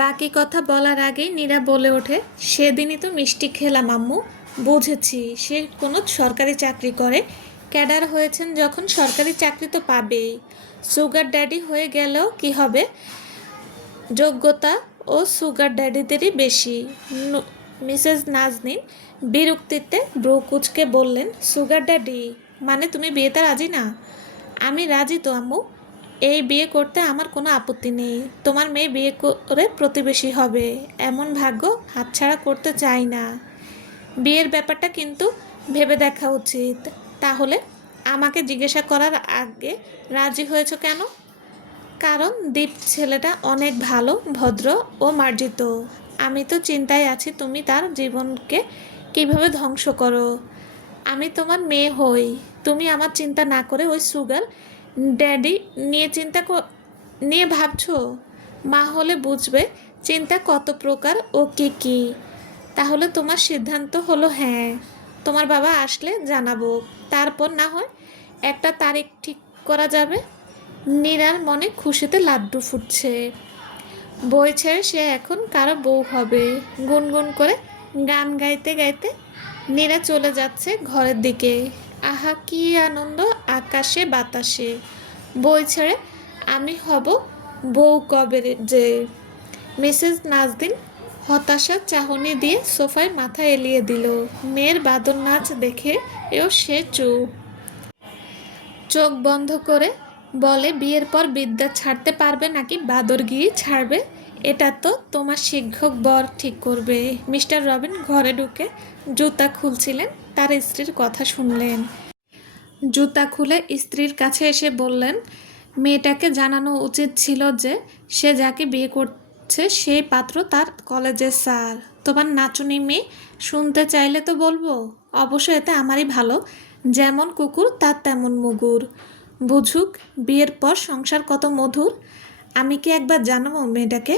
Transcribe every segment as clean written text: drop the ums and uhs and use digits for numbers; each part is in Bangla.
বাকি কথা বলার আগেই নীরা বলে ওঠে, সেদিনই তো মিষ্টি খেলাম আম্মু। বুঝেছি সে কোনো সরকারি চাকরি করে। ক্যাডার হয়েছেন যখন সরকারি চাকরি তো পাবেই। সুগার ড্যাডি হয়ে গেলেও কি হবে, যোগ্যতা ও সুগার ড্যাডিদেরই বেশি। মিসেস নাজনীন বিরক্তিতে ব্রু কুচকে বললেন, সুগার ড্যাডি মানে তুমি বিয়েতে রাজি না? আমি রাজি তো আম্মু। এই বিয়ে করতে আমার কোনো আপত্তি নেই। তোমার মেয়ে বিয়ে করে প্রতিবেশী হবে, এমন ভাগ্য হাতছাড়া করতে চাই না। বিয়ের ব্যাপারটা কিন্তু ভেবে দেখা উচিত। তাহলে আমাকে জিজ্ঞাসা করার আগে রাজি হয়েছ কেন? কারণ দীপ ছেলেটা অনেক ভালো, ভদ্র ও মার্জিত। আমি তো চিন্তায় আছি তুমি তার জীবনকে কিভাবে ধ্বংস করো। আমি তোমার মেয়ে হই, তুমি আমার চিন্তা না করে ওই সুগার ড্যাডি নিয়ে নিয়ে ভাবছো? মা হলে বুঝবে চিন্তা কত প্রকার ও কি কি। তাহলে তোমার সিদ্ধান্ত হলো হ্যাঁ, তোমার বাবা আসলে জানাবো, তারপর না হয় একটা তারিখ ঠিক করা যাবে। নীরার মনে খুশিতে লাড্ডু ফুটছে। বই ছেড়ে সে এখন কারো বউ হবে। গুনগুন করে গান গাইতে গাইতে নীরা চলে যাচ্ছে ঘরের দিকে। আহা কি আনন্দ আকাশে বাতাসে। বই ছেড়ে আমি হব বউ কবে যে। মিসেস নাজদিন হতাশা চাহনি দিয়ে সোফায় মাথা এলিয়ে দিল। মেয়ের বাদর নাচ দেখে এও সে চুপ। চোখ বন্ধ করে বলে, বিয়ের পর বিদ্যা ছাড়তে পারবে নাকি বাদরগিরি ছাড়বে এটা তো তোমার শিক্ষক বর ঠিক করবে। মিস্টার রবিন ঘরে ঢুকে জুতা খুলছিলেন, তার স্ত্রীর কথা শুনলেন। জুতা খুলে স্ত্রীর কাছে এসে বললেন, মেয়েটাকে জানানো উচিত ছিল যে সে যাকে বিয়ে করছে সেই পাত্র তার কলেজের স্যার। তোমার নাচুনি মেয়ে শুনতে চাইলে তো বলবো। অবশ্য এতে আমারই ভালো, যেমন কুকুর তার তেমন মুগুর। বুঝুক বিয়ের পর সংসার কত মধুর। আমি কি একবার জানাবো মেয়েটাকে?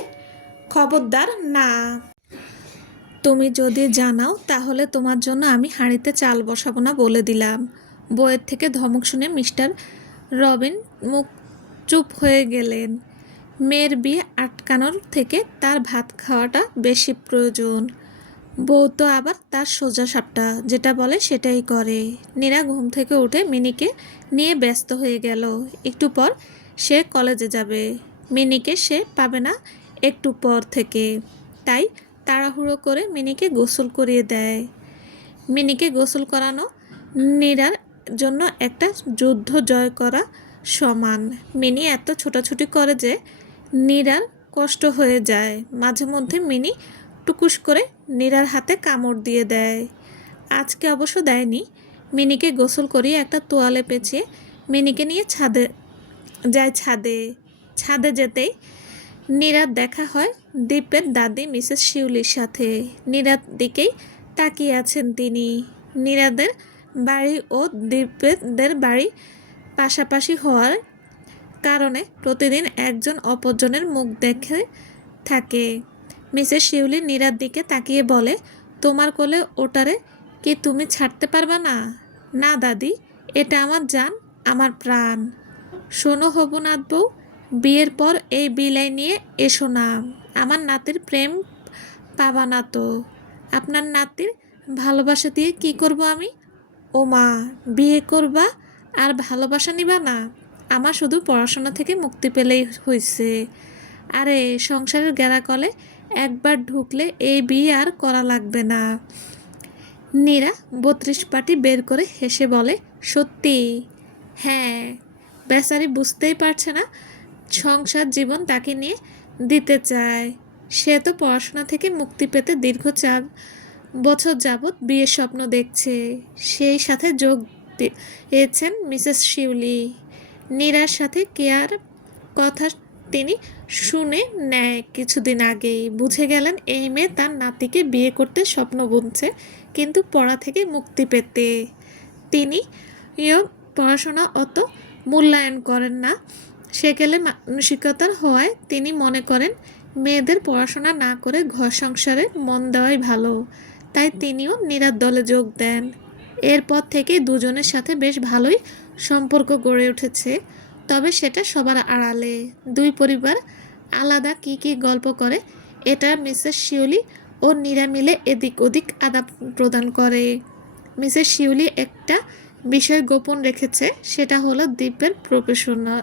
খবরদার না। তুমি যদি জানাও তাহলে তোমার জন্য আমি হাঁড়িতে চাল বসাবো না বলে দিলাম। বইয়ের থেকে ধমক শুনে মিস্টার রবিন মুখ চুপ হয়ে গেলেন। মেয়ের বিয়ে আটকানোর থেকে তার ভাত খাওয়াটা বেশি প্রয়োজন। বউ তো আবার তার সোজা সাপটা, যেটা বলে সেটাই করে। নীরা ঘুম থেকে উঠে মিনিকে নিয়ে ব্যস্ত হয়ে গেল। একটু পর সে কলেজে যাবে। মিনিকে সে পাবে না একটু পর থেকে। তাই তাড়াহুড়ো করে মিনিকে গোসল করিয়ে দেয়। মিনিকে গোসল করানো নীরার জন্য একটা যুদ্ধ জয় করা সমান। মিনি এত ছোটাছুটি করে যে নীরার কষ্ট হয়ে যায়। মাঝে মধ্যে মিনি টুকুস করে নীরার হাতে কামড় দিয়ে দেয়। আজকে অবশ্য দেয়নি। মিনিকে গোসল করিয়ে একটা তোয়ালে পেঁচিয়ে মিনিকে নিয়ে ছাদে যেতেই নীরার দেখা হয় দীপের দাদি মিসেস শিউলির সাথে। নীরার দিকেই তাকিয়ে আছেন তিনি। নীরাদের বাড়ি ও দীপেদের বাড়ি পাশাপাশি হওয়ার কারণে প্রতিদিন একজন অপরজনের মুখ দেখে থাকে। মিসেস শিউলি নীরার দিকে তাকিয়ে বলে, তোমার কোলে ওটারে কি তুমি ছাড়তে পারবা না? না দাদি, এটা আমার জান, আমার প্রাণ। শোনো হবুনাথ বউ, বিয়ের পর এই বিলাই নিয়ে এসো না। আমার নাতির প্রেম পাবা না তো। আপনার নাতির ভালোবাসা দিয়ে কি করব আমি? ও মা, বিয়ে করবা আর ভালোবাসা নিবা না? আমার শুধু পড়াশোনা থেকে মুক্তি পেলেই হয়েছে। আরে সংসারের গেরাকলে একবার ঢুকলে এই বিয়ে আর করা লাগবে না। নীরা ৩২ পাটি বের করে হেসে বলে, সত্যি? হ্যাঁ। বেচারি বুঝতেই পারছে না সংসার জীবন তাকে নিয়ে দিতে চায়। সে তো পড়াশোনা থেকে মুক্তি পেতে দীর্ঘ 4 বছর যাবৎ বিয়ের স্বপ্ন দেখছে। সেই সাথে যোগ দিয়েছেন মিসেস শিউলি। নীরার সাথে কেয়ার কথা তিনি শুনে নেয় কিছুদিন আগেই। বুঝে গেলেন এই মেয়ে তার নাতিকে বিয়ে করতে স্বপ্ন বুনছে, কিন্তু পড়া থেকে মুক্তি পেতে। তিনি পড়াশোনা অত মূল্যায়ন করেন না। সেকেলে মানসিকতার হওয়ায় তিনি মনে করেন মেয়েদের পড়াশোনা না করে ঘর সংসারে মন দেওয়াই ভালো। তাই তিনিও নীরার দলে যোগ দেন। এরপর থেকে দুজনের সাথে বেশ ভালোই সম্পর্ক গড়ে উঠেছে। তবে সেটা সবার আড়ালে। দুই পরিবার আলাদা কি কি গল্প করে এটা মিসেস শিউলি ও নীরা মিলে এদিক ওদিক আদান প্রদান করে। মিসেস শিউলি একটা বিষয় গোপন রেখেছে, সেটা হলো দীপের প্রফেশনাল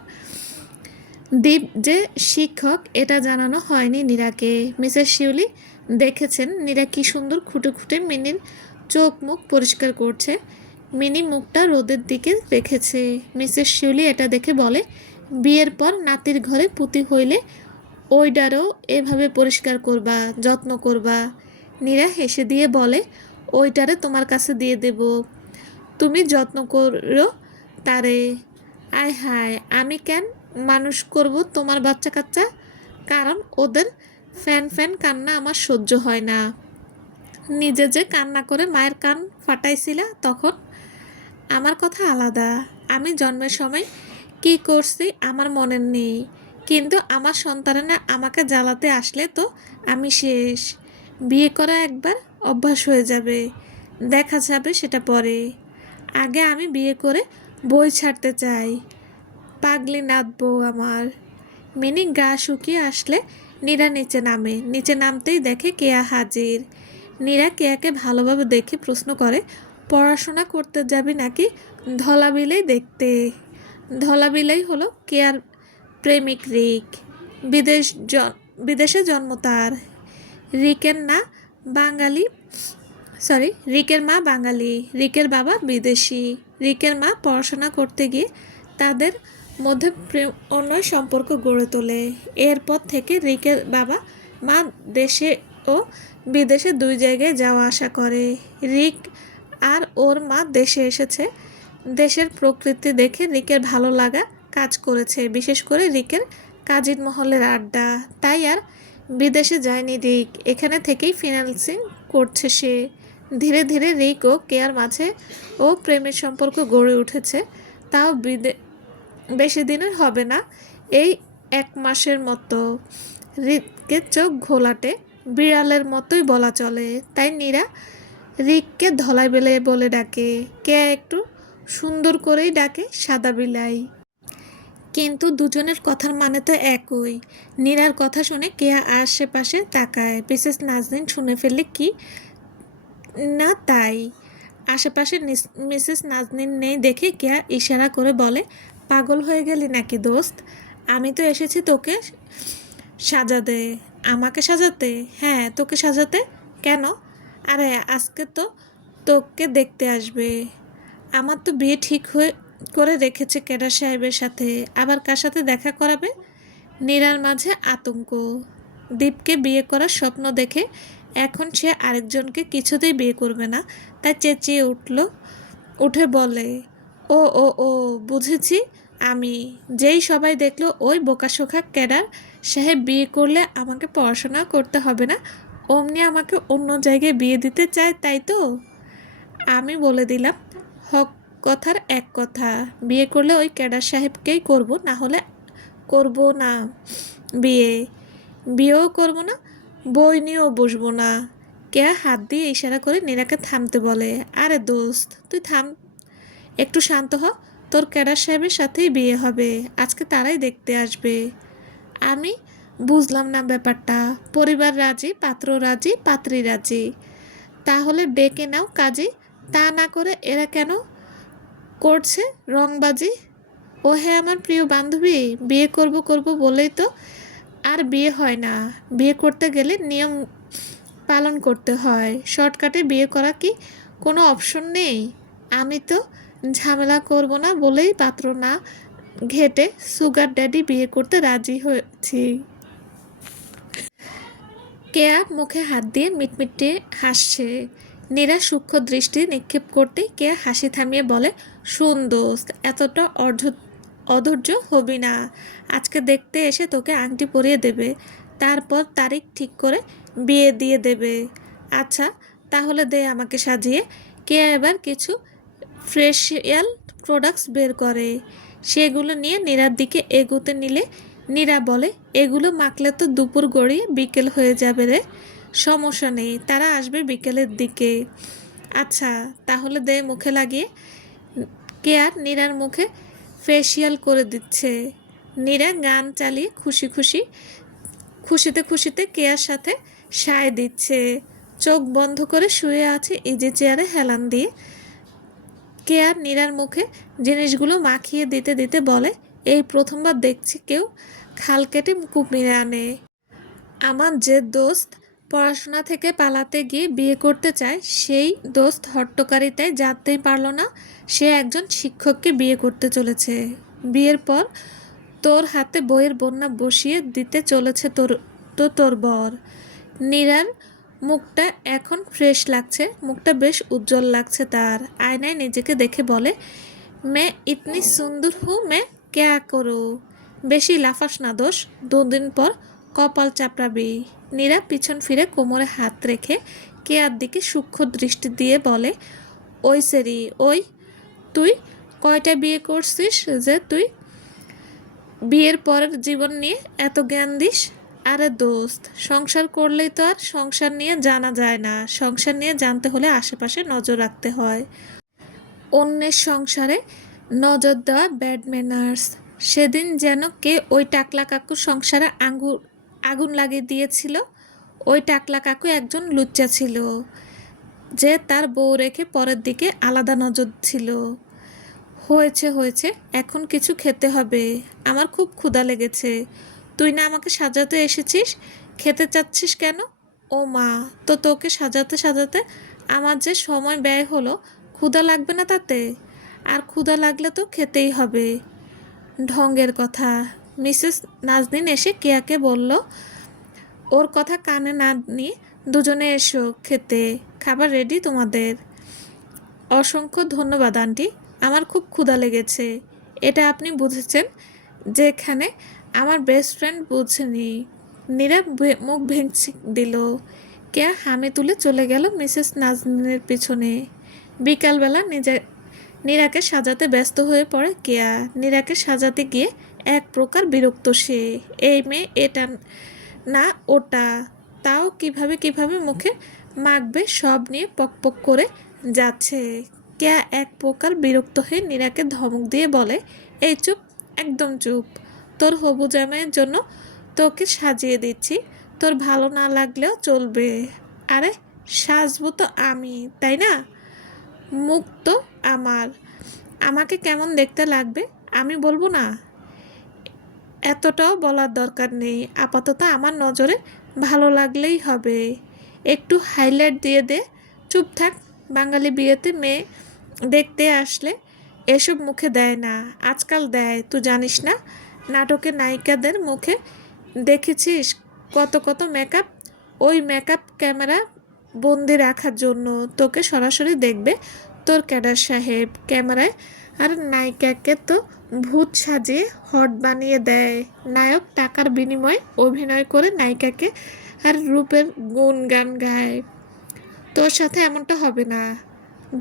দীপ যে শিক্ষক এটা জানানো হয়নি নীরাকে। মিসেস শিউলি দেখেছেন নীরা কি সুন্দর খুঁটে খুঁটে মিনির চোখ মুখ পরিষ্কার করছে। মিনি মুখটা রোদের দিকে রেখেছে। মিসেস শিউলি এটা দেখে বলে, বিয়ের পর নাতির ঘরে পুতি হইলে ওইডারও এভাবে পরিষ্কার করবা, যত্ন করবা। নীরা হেসে দিয়ে বলে, ওইটারে তোমার কাছে দিয়ে দেব, তুমি যত্ন করো তারে। আয় হায়, আমি কেন মানুষ করব তোমার বাচ্চা কাচ্চা? কারণ ওদের ফ্যান ফ্যান কান্না আমার সহ্য হয় না। নিজে যে কান্না করে মায়ের কান ফাটাইছিলা তখন। আমার কথা আলাদা, আমি জন্মের সময় কি করছি আমার মনে নেই, কিন্তু আমার সন্তানেরা আমাকে জ্বালাতে আসলে তো আমি শেষ। বিয়ে করা একবার অভ্যাস হয়ে যাবে, দেখা যাবে সেটা পরে। আগে আমি বিয়ে করে বই ছাড়তে চাই। পাগলি নাতবো আমার। মিনি গা শুকিয়ে আসলে নীরা নিচে নামে। নিচে নামতেই দেখে কেয়া হাজির। নীরা কেয়াকে ভালোভাবে দেখে প্রশ্ন করে, পড়াশোনা করতে যাবি নাকি ধলাবিলাই দেখতে? ধলাবিলাই হলো কেয়ার প্রেমিক রিক। বিদেশ বিদেশে জন্ম তার। রিকের না বাঙালি রিকের মা বাঙালি, রিকের বাবা বিদেশি। রিকের মা পড়াশোনা করতে গিয়ে তাদের মধ্যে প্রেম অন্যয় সম্পর্ক গড়ে তোলে। এরপর থেকে রিকের বাবা মা দেশে ও বিদেশে দুই জায়গায় যাওয়া আসা করে। রিক আর ওর মা দেশে এসেছে। দেশের প্রকৃতি দেখে রিকের ভালো লাগা কাজ করেছে, বিশেষ করে রিকের কাজিন মহলের আড্ডা। তাই আর বিদেশে যায়নি রিক, এখানে থেকেই ফিন্যান্সিং করছে সে। ধীরে ধীরে রিক ও কেয়ার মাঝে ও প্রেমের সম্পর্ক গড়ে উঠেছে। তাও বেশি দিনের হবে না, এই 1 মাসের মতো। রিককে চোখ ঘোলাটে, বিড়ালের মতোই বলা চলে। তাই নীরা রিককে ধলাই বেলে বলে ডাকে। কেয়া একটু সুন্দর করেই ডাকে সাদা বিলাই। কিন্তু দুজনের কথার মানে তো একই। নীরার কথা শুনে কেয়া আশেপাশে তাকায়, মিসেস নাজনীন শুনে ফেললে কি না তাই। আশেপাশে মিসেস নাজনীন নেই দেখে কেয়া ইশারা করে বলে, পাগল হয়ে গেলি নাকি দোস্ত? আমি তো এসেছি তোকে সাজাতে। আমাকে সাজাতে? হ্যাঁ, তোকে সাজাতে। কেন? আরে আজকে তো তোকে দেখতে আসবে। আমার তো বিয়ে ঠিক করে রেখেছে ক্যাডার সাহেবের সাথে, আবার কার সাথে দেখা করাবে? নীরার মাঝে আতঙ্ক। দীপকে বিয়ে করার স্বপ্ন দেখে এখন সে আরেকজনকে কিছুতেই বিয়ে করবে না। তাই চেঁচিয়ে উঠে বলে, ও ও ও বুঝেছি আমি। যেই সবাই দেখলো ওই বোকাশোকা ক্যাডার সাহেব বিয়ে করলে আমাকে পড়াশোনা করতে হবে না, অমনি আমাকে অন্য জায়গায় বিয়ে দিতে চায়, তাই তো? আমি বলে দিলাম, হক কথার এক কথা, বিয়ে করলে ওই ক্যাডার সাহেবকেই করব, না হলে করব না। বিয়েও করব না, বই নিয়েও বসবো না। কেয়া হাত দিয়ে ইশারা করে নীরাকে থামতে বলে। আরে দোস্ত, তুই থাম, একটু শান্ত হ। তোর ক্যাডার সাহেবের সাথেই বিয়ে হবে, আজকে তারাই দেখতে আসবে। আমি বুঝলাম না ব্যাপারটা। পরিবার রাজি, পাত্র রাজি, পাত্রী রাজি, তাহলে ডেকে নাও কাজী। তা না করে এরা কেন করছে রংবাজি? ও হ্যাঁ, আমার প্রিয় বান্ধবী, বিয়ে করব করব বলেই তো আর বিয়ে হয় না। বিয়ে করতে গেলে নিয়ম পালন করতে হয়। শর্টকাটে বিয়ে করা কি কোনো অপশন নেই? আমি তো ঝামেলা করব না বলেই পাত্র না ঘেটে সুগার ড্যাডি বিয়ে করতে রাজি হয়েছি। কেয়া মুখে হাত দিয়ে মিটমিটে হাসছে। নীরা সূক্ষ্ম দৃষ্টি নিক্ষেপ করতেই কেয়া হাসি থামিয়ে বলে, শোন দোস্ত, এতটা অধৈর্য হবি না। আজকে দেখতে এসে তোকে আংটি পরিয়ে দেবে, তারপর তারিখ ঠিক করে বিয়ে দিয়ে দেবে। আচ্ছা তাহলে দে আমাকে সাজিয়ে। কেয়া এবার কিছু ফেসিয়াল প্রোডাক্টস বের করে। সেগুলো নিয়ে নীরার দিকে এগোতে নিলে নীরা বলে, এগুলো মাখলে তো দুপুর গড়িয়ে বিকেল হয়ে যাবে রে। সমস্যা নেই, তারা আসবে বিকেলের দিকে। আচ্ছা তাহলে দে মুখে লাগিয়ে। কেয়ার নীরার মুখে ফেসিয়াল করে দিচ্ছে। নীরা গান চালিয়ে খুশি খুশি খুশিতে খুশিতে কেয়ার সাথে সায় দিচ্ছে। চোখ বন্ধ করে শুয়ে আছে ইজি চেয়ারে হেলান দিয়ে। কেয়ার নীরার মুখে জিনিসগুলো মাখিয়ে দিতে দিতে বলে, এই প্রথমবার দেখছি কেউ খাল কেটে কুমিরে আনে। আমার যে দোস্ত পড়াশোনা থেকে পালাতে গিয়ে বিয়ে করতে চায়, সেই দোস্ত হট্টকারিতায় জানতেই পারল না সে একজন শিক্ষককে বিয়ে করতে চলেছে। বিয়ের পর তোর হাতে বইয়ের বন্যা বসিয়ে দিতে চলেছে তোর বর। নীরার মুখটা এখন ফ্রেশ লাগছে, মুখটা বেশ উজ্জ্বল লাগছে তার। আয়নায় নিজেকে দেখে বলে, मैं इतनी सुंदर हूँ, मैं क्या करूँ? বেশি লাফাস না দোষ, দুদিন পর কপাল চাপড়াবি। নীরা পিছন ফিরে কোমরে হাত রেখে কেয়ার দিকে সূক্ষ্ম দৃষ্টি দিয়ে বলে, ওই সেরি ওই, তুই কয়টা বিয়ে করছিস যে তুই বিয়ের পরের জীবন নিয়ে এত জ্ঞান দিস? আরে দোস্ত, সংসার করলেই তো আর সংসার নিয়ে জানা যায় না। সংসার নিয়ে জানতে হলে আশেপাশে নজর রাখতে হয়। অন্যের সংসারে নজর দেওয়া ব্যাড ম্যানার্স। সেদিন যেন কে ওই টাকলা কাকুর সংসারে আগুন লাগিয়ে দিয়েছিল। ওই টাকলা কাকু একজন লুচ্চা ছিল, যে তার বউ রেখে পরের দিকে আলাদা নজর ছিল। হয়েছে হয়েছে, এখন কিছু খেতে হবে, আমার খুব ক্ষুধা লেগেছে। তুই না আমাকে সাজাতে এসেছিস, খেতে চাচ্ছিস কেন? ও মা, তো তোকে সাজাতে সাজাতে আমার যে সময় ব্যয় হলো, ক্ষুধা লাগবে না তাতে? আর ক্ষুধা লাগলে তো খেতেই হবে। ঢঙ্গের কথা। মিসেস নাজনীন এসে কেয়াকে বলল, ওর কথা কানে না নিয়ে দুজনে এসো খেতে, খাবার রেডি তোমাদের। অসংখ্য ধন্যবাদ আন্টি, আমার খুব ক্ষুধা লেগেছে। এটা আপনি বুঝেছেন যেখানে আমার বেস্ট ফ্রেন্ড বুঝেনি। নীরা মুখ ভেঙচি দিল। কেয়া হামি তুলে চলে গেল মিসেস নাজনীনের পিছনে। বিকালবেলা নীরাকে সাজাতে ব্যস্ত হয়ে পড়ে কেয়া। নীরাকে সাজাতে গিয়ে এক প্রকার বিরক্ত সে। এই মেয়ে এটা না ওটা, তাও কিভাবে কিভাবে মুখে মাখবে সব নিয়ে পকপক করে যাচ্ছে। কেয়া এক প্রকার বিরক্ত হয়ে নীরাকে ধমক দিয়ে বলে, এই চুপ, একদম চুপ। তোর হবু জামাইয়ের জন্য তোকে সাজিয়ে দিচ্ছি, তোর ভালো না লাগলেও চলবে। আরে সাজবো তো আমি, তাই না? মুখ তো আমার, আমাকে কেমন দেখতে লাগবে আমি বলবো না? এতটাও বলার দরকার নেই, আপাতত আমার নজরে ভালো লাগলেই হবে। একটু হাইলাইট দিয়ে দে। চুপ থাক, বাঙালি বিয়েতে মেয়ে দেখতে আসলে এসব মুখে দেয় না, আজকাল দেয়, তুই জানিস না? নাটকে নায়িকাদের মুখে দেখেছিস কত কত মেকআপ। ওই মেকআপ ক্যামেরা বন্দি রাখার জন্য তোকে সরাসরি দেখবে তোর ক্যাডার সাহেব ক্যামেরায়। আর নায়িকাকে তো ভূত সাজিয়ে হট বানিয়ে দেয়। নায়ক টাকার বিনিময়ে অভিনয় করে নায়িকাকে আর রূপের গুণগান গায়। তোর সাথে এমনটা হবে না।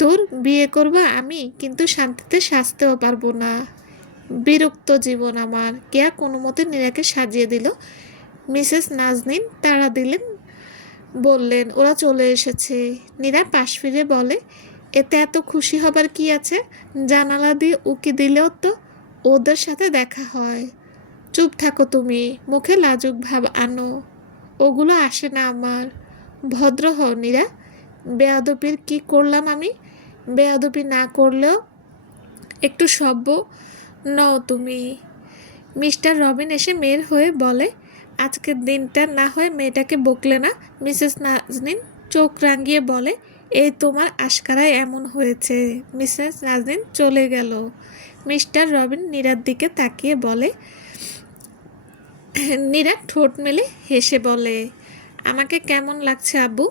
দূর, বিয়ে করব আমি, কিন্তু শান্তিতে সাজতেও পারবো না। বিরক্ত জীবন আমার। কেয়া কোনো মতে নীরাকে সাজিয়ে দিল। মিসেস নাজনীন তাড়া দিলেন, বললেন ওরা চলে এসেছে। নীরা পাশ ফিরে বলে, এতে এত খুশি হবার কি আছে? জানালা দিয়ে উকি দিলেও তো ওদের সাথে দেখা হয়। চুপ থাকো তুমি, মুখে লাজুক ভাব আনো, ওগুলো আসে না আমার। ভদ্র হও নীরা। বেয়াদবির কি করলাম আমি? বেয়াদবি না করলেও একটু সভ্য নও তুমি। মিস্টার রবিন এসে মেয়ের হয়ে বলে, আজকের দিনটা না হয় মেয়েটাকে বকলে না? মিসেস নাজনীন চোখ রাঙিয়ে বলে, এই তোমার আশকারায় এমন হয়েছে। মিসেস নাজনীন চলে গেল। মিস্টার রবিন নীরার দিকে তাকিয়ে বলে, নীরা ঠোঁট মেলে হেসে বলে, আমাকে কেমন লাগছে আব্বু?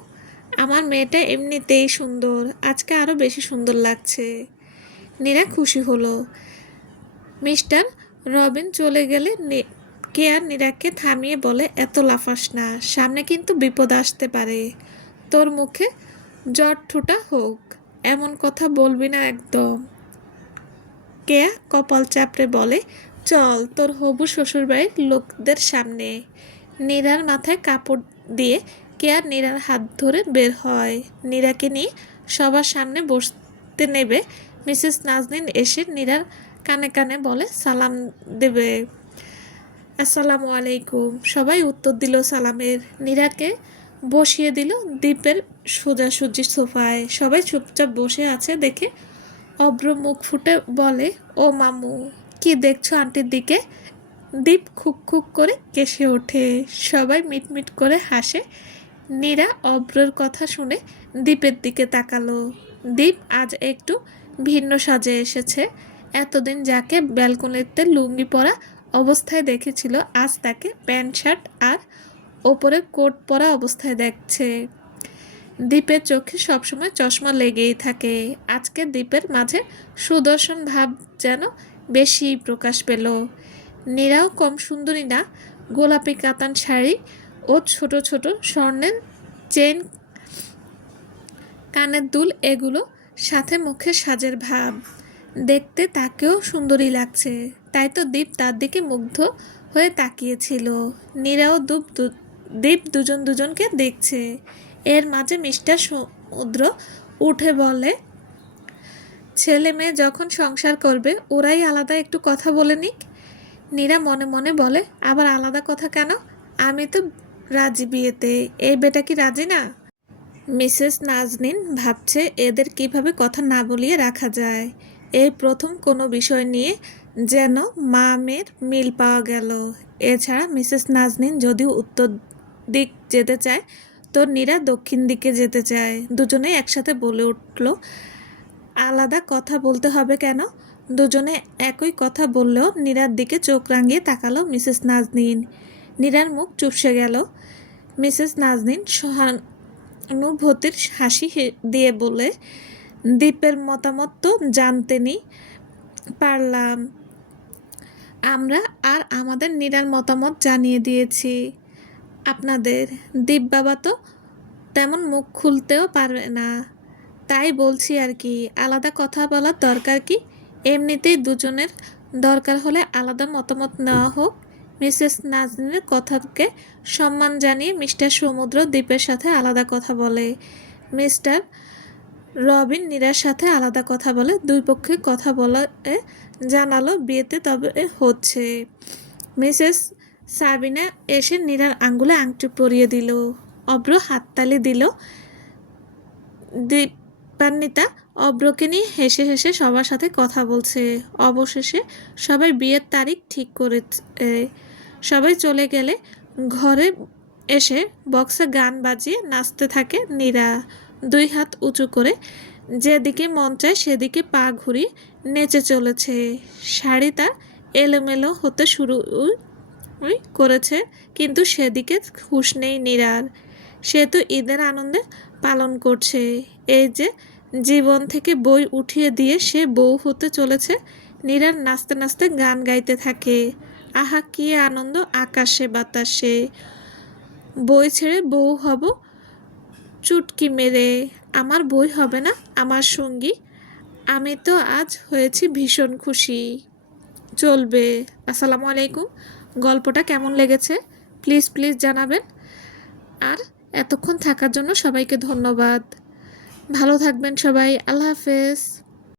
আমার মেয়েটা এমনিতেই সুন্দর, আজকে আরও বেশি সুন্দর লাগছে। নীরা খুশি হলো। মিস্টার রবিন চলে গেলে কেয়া নীরাকে থামিয়ে বলে, এত লাফাস না, সামনে কিন্তু বিপদ আসতে পারে। তোর মুখে জট ঠুটা হোক, এমন কথা বলবি না একদম। কেয়া কপাল চাপড়ে বলে, চল তোর হবু শ্বশুরবাড়ির লোকদের সামনে। নীরার মাথায় কাপড় দিয়ে কেয়া নীরার হাত ধরে বের হয়। নীরাকে নিয়ে সবার সামনে বসতে নেবে। মিসেস নাজনীন এসে নীরার কানে কানে বলে, সালাম দেবে। আসসালামু আলাইকুম। সবাই উত্তর দিল সালামের। নীরাকে বসিয়ে দিল দ্বীপের সোজাসুজি সোফায়। সবাই চুপচাপ বসে আছে দেখে অব্র মুখ ফুটে বলে, ও মামু, কি দেখছো আন্টির দিকে? দীপ খুক খুক করে কেসে ওঠে। সবাই মিটমিট করে হাসে। নীরা অব্রর কথা শুনে দীপের দিকে তাকালো। দীপ আজ একটু ভিন্ন সাজে এসেছে। এতদিন যাকে ব্যালকনিতে লুঙ্গি পরা অবস্থায় দেখেছিল, আজ তাকে প্যান্ট শার্ট আর ওপরে কোট পরা অবস্থায় দেখছে। দীপের চোখে সবসময় চশমা লেগেই থাকে। আজকে দীপের মাঝে সুদর্শন ভাব যেন বেশি প্রকাশ পেল। নীরাও কম সুন্দরী না। গোলাপি কাতান শাড়ি ও ছোট ছোট স্বর্ণের চেন, কানের দুল, এগুলো সাথে মুখে সাজের ভাব। দেখতে তাকেও সুন্দরী লাগছে। তাই তো দীপ তার দিকে মুগ্ধ হয়ে তাকিয়েছিল। নীরাও দীপ দুজন দুজনকে দেখছে। এর মাঝে মিস্টার সমুদ্র উঠে বলে, ছেলে মেয়ে যখন সংসার করবে ওরাই আলাদা একটু কথা বলে নিক। নীরা মনে মনে বলে, আবার আলাদা কথা কেন? আমি তো রাজি বিয়েতে, এই বেটা কি রাজি না? মিসেস নাজনীন ভাবছে এদের কিভাবে কথা না বলিয়ে রাখা যায়। এই প্রথম কোনো বিষয় নিয়ে যেন মা মেয়ের মিল পাওয়া গেল। এছাড়া মিসেস নাজনীন যদিও উত্তর দিক যেতে চায়, তো নীরা দক্ষিণ দিকে যেতে চায়। দুজনেই একসাথে বলে উঠল, আলাদা কথা বলতে হবে কেন? দুজনে একই কথা বললেও নীরার দিকে চোখ রাঙিয়ে তাকালো মিসেস নাজনীন। নীরার মুখ চুপসে গেল। মিসেস নাজনীন সহানুভূতির হাসি দিয়ে বলে, দীপের মতামত তো জানতেনি পারলাম। আমরা আর আমাদের নীরার মতামত জানিয়ে দিয়েছি আপনাদের। দীপ বাবা তো তেমন মুখ খুলতেও পারবে না, তাই বলছি আর কি, আলাদা কথা বলার দরকার কি? এমনিতেই দুজনের দরকার হলে আলাদা মতামত নেওয়া হোক। মিসেস নাজনীনের কথাকে সম্মান জানিয়ে মিস্টার সমুদ্র দ্বীপের সাথে আলাদা কথা বলে। মিস্টার রবিন নীরার সাথে আলাদা কথা বলে। দুই পক্ষে কথা বলে জানালো বিয়েতে তবে হচ্ছে। মিসেস সাবিনা এসে নীরার আঙ্গুলে আংটি পরিয়ে দিল। অব্র হাততালি দিল। দীপান্বিতা অব্রকে নিয়ে হেসে হেসে সবার সাথে কথা বলছে। অবশেষে সবাই বিয়ের তারিখ ঠিক করেছে। সবাই চলে গেলে ঘরে এসে বক্সে গান বাজিয়ে নাচতে থাকে নীরা। দুই হাত উঁচু করে যেদিকে মন চায় সেদিকে পা ঘুরিয়ে নেচে চলেছে। শাড়ি তার এলোমেলো হতে শুরু করেছে, কিন্তু সেদিকে হুঁশ নেই নীরার। সে তো ঈদের আনন্দে পালন করছে। এই যে জীবন থেকে বই উঠিয়ে দিয়ে সে বউ হতে চলেছে। নীরার নাচতে নাচতে গান গাইতে থাকে, আহা কি আনন্দ আকাশে বাতাসে, বই ছেড়ে বউ হব চুটকি মেরে, আমার বই হবে না আমার সঙ্গী, আমি তো আজ হয়েছি ভীষণ খুশি। চলবে। আসসালামু আলাইকুম। গল্পটা কেমন লেগেছে প্লিজ প্লিজ জানাবেন। আর এতক্ষণ থাকার জন্য সবাইকে ধন্যবাদ। ভালো থাকবেন সবাই। আল্লাহ হাফেজ।